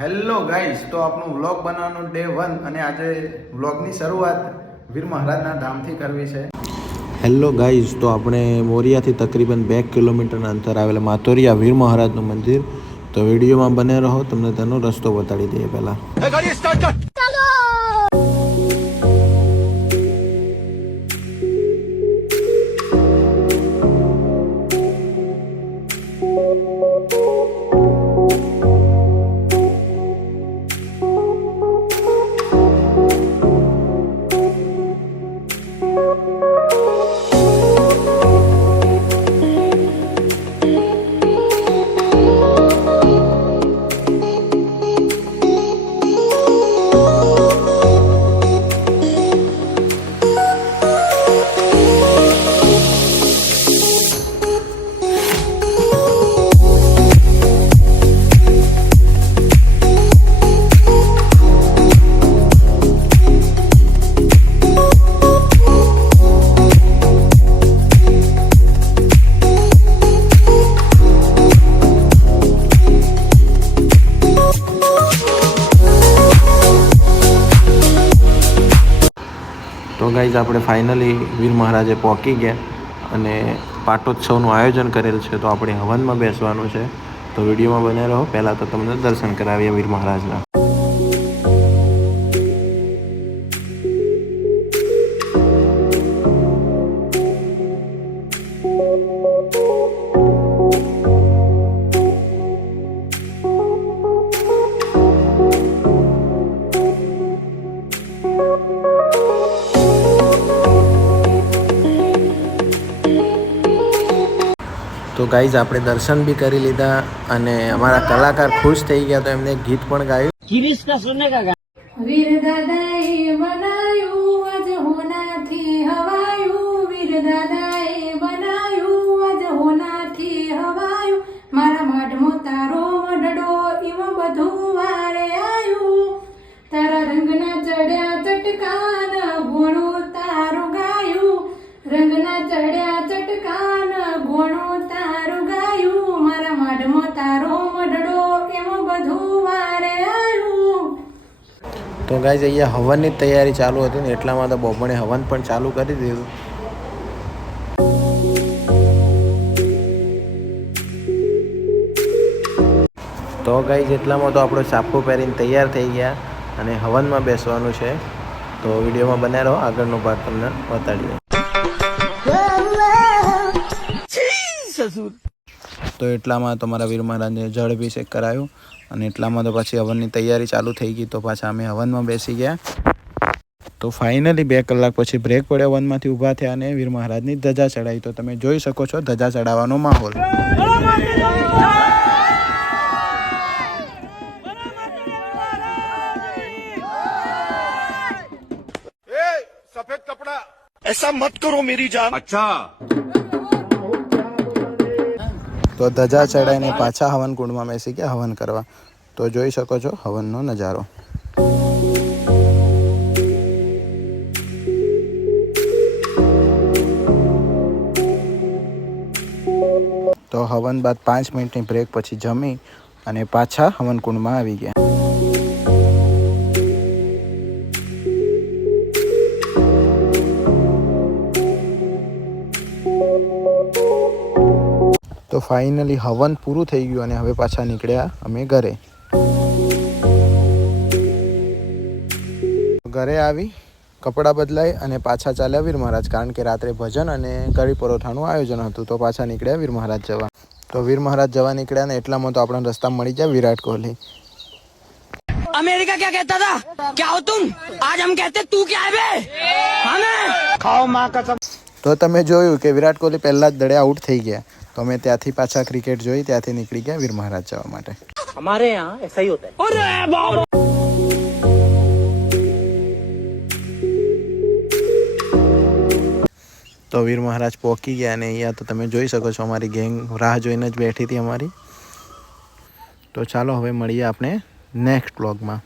Hello guys, તો આપણું vlog બનાવવાનું ડે 1 અને આજે વ્લોગની શરૂઆત વીર મહારાજના ધામથી કરવી છે. હેલો ગાઈસ, તો આપણે મોરિયાથી તકરીબન 2 કિલોમીટરના અંતર આવેલા માતોરિયા વીર મહારાજનું મંદિર. તો વિડીયોમાં બને રહો, તમને તેનો રસ્તો બતાડી દઈએ પહેલાં. તો ગાઈઝ, આપણે ફાઇનલી વીર મહારાજે પહોંચી ગયા અને પાટોત્સવનું આયોજન કરેલ છે. તો આપણે હવનમાં બેસવાનું છે. તો વિડીયોમાં બને રહો. પહેલાં તો તમને દર્શન કરાવીએ વીર મહારાજના. તો ગાઈઝ, આપણે દર્શન બી કરી લીધા અને અમારા કલાકાર ખુશ થઈ ગયા. તો એમને ગીત પણ ગાયું. વીર દાદાએ બનાયું આજ હોનાથી હવાયું, વીર દાદાએ બનાયું આજ હોનાથી હવાયું, મારા માઢમો તારો મઢડો એમાં બધું વારે આયું, તારા રંગના ચડ્યા ચટકાન ઘોણું તારું ગાયું, રંગના ચડ્યા ચટકાન ઘોણું તારું ગાયું, મારા માઢમો તારો મઢડો એમાં બધું વારે આયું. તો ગાઈઝ, અહીંયા હવનની તૈયારી ચાલુ હતી ને એટલામાં તો બોબણે હવન પણ ચાલુ કરી દીધું. તો ગાઈઝ, એટલામાં તો આપણો ચાપો પહેરીને તૈયાર થઈ ગયા અને હવનમાં બેસવાનું છે. તો વિડીયોમાં બન્યા રહો, આગળનો ભાગ તમને બતાડીએ. તો એટલામાં તો મારા વીર મહારાજને જળ અભિષેક કરાયું અને એટલામાં તો પછી હવનની તૈયારી ચાલુ થઈ ગઈ. તો પાછા અમે હવનમાં બેસી ગયા. તો ફાઇનલી 2 કલાક પછી બ્રેક પડ્યો, હવનમાંથી ઊભા થયા અને વીર મહારાજની ધજા ચડાવી. તો તમે જોઈ શકો છો ધજા ચડાવવાનો માહોલ. सफेद कपड़ा ऐसा मत करो मेरी जान. अच्छा. તો ધજા ચડાવીને પાછા હવન કુંડમાં બેસી ગયા હવન કરવા. તો જોઈ શકો છો હવનનો નજારો. તો હવન બાદ 5 મિનિટની બ્રેક પછી જમી અને પાછા હવન કુંડમાં આવી ગયા. તો ફાઇનલી હવન પૂરું થઈ ગયું અને હવે પાછા નીકળ્યા અમે ઘરે. ઘરે આવી કપડાં બદલાઈ અને પાછા ચાલ્યા વીર મહારાજ, કારણ કે રાત્રે ભજન અને કઢી પરોઠાનું આયોજન હતું. તો પાછા નીકળ્યા વીર મહારાજ જવા. તો વીર મહારાજ જવા નીકળ્યા ને એટલામાં તો આપણા રસ્તામાં મળી ગયા વિરાટ કોહલી. अमेरिका क्या कहता था, क्या हो तुम, आज हम कहते तू क्या है बे, हमें खाओ माँ कसम. તો તમે જોયું કે વિરાટ કોહલી પહેલા જ દડે આઉટ થઈ ગયા. તો અમે ત્યાંથી પાછા ક્રિકેટ જોઈ, ત્યાંથી નીકળી ગયા વીર મહારાજ જવા માટે. हमारे यहाँ ऐसा ही होता है. તો વીર મહારાજ પહોંચી ગયા અને અહીંયા તો તમે જોઈ શકો છો અમારી ગેંગ રાહ જોઈને જ બેઠી હતી અમારી. તો ચાલો હવે મળીએ આપણે નેક્સ્ટ વ્લોગમાં.